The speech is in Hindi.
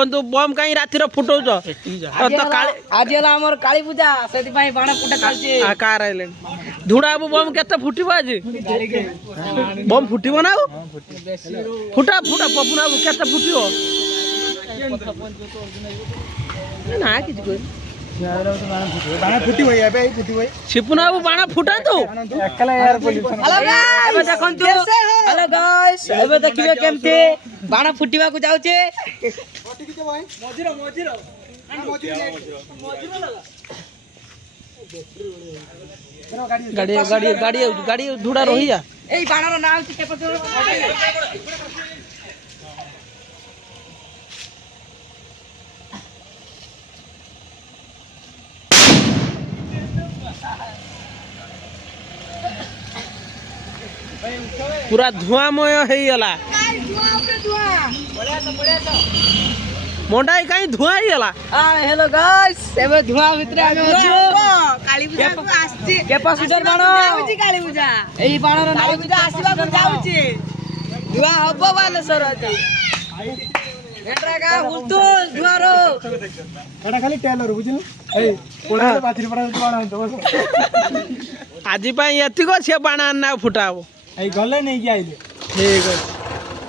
बंधु बम कहीं राति फुटौच आज हमर काली पूजा सेति पई बाण फुटा चलछि आ कार आइले धुड़ा बम केते फुटिबो आज बम फुटिबो ना फुटा फुटा पपुना केते फुटिबो ना किछ कोइ बाण फुटिबो एबे फुटिबो सिपुना बाण फुटा तो एकला यार पुलिस हेलो गाइस देखंतु हेलो गाइस एबे देखिबे केमते बाण फुटिबा को जाउछे मजिरो मजिरो गाड़ी गाड़ी गाड़ी गाड़ी धुड़ा रहिया एई बाणर नाम छि केपतो पूरा धुआंमय हो गला मंडाई कहीं धुआं ही गला हेलो गाइस एबे धुआं भितरे आमे अछु काली पूजा को आस्ती कैपेसिटर बाण जाउची काली पूजा एई बाणर नाम पूजा आसीबा को जाउची धुआं हबो बालेश्वर अति एट्रा का हुतु धुआरो एटा खाली टेलर बुझिनु ए कोडा बाथरी पडा बाण बस आज एतिको से बाण ना फुटाबो आई गले नहीं आइले ठीक है।